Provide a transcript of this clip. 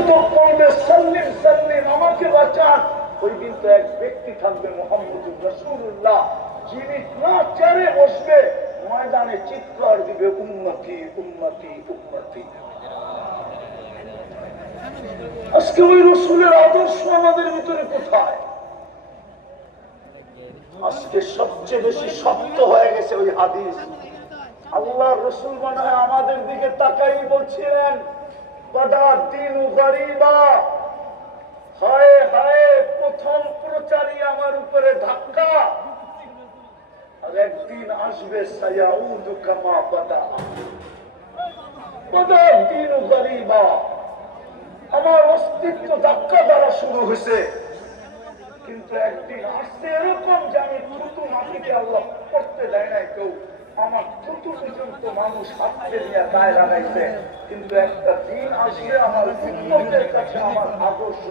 যতটুকু করবে সাল্লিম সাল্লিম আমাকে বাঁচান, ওই দিন তো এক ব্যক্তি থাকবে মুহাম্মদুর রাসূলুল্লাহ, যিনি না চারে বসবে, ময়দানে চিৎকার দিবে উম্মতি উম্মতি উম্মতি। আজকে ওই রসুলের আদর্শ আমাদের ভিতরে কোথায়? আজকে সবচেয়ে বেশি শক্ত হয়ে গেছে ওই হাদিস। আল্লাহ রসুল মনে হয় আমাদের দিকে তাকাই বলছিলেন, বাদা দিনু গরিবা, হায় হায় প্রথম প্রচারই আমার উপরে ধাক্কা, আর একদিন আসবে সায়াউদু কামা বাদা। বাদা দিনু গরিবা, আমার অস্তিত্ব ধাক্কা দ্বারা শুরু হয়েছে, কিন্তু একদিন আসছে এরকম যে আমি থুতু মাটিকে আল্লাহ করতে দেয় নাই কেউ, আমার থুতু পর্যন্ত মানুষ হাতে নিয়ে গায়ে লাগাইছে, কিন্তু একটা দিন আসবে আমার উম্মতের কাছে আমার আদর্শ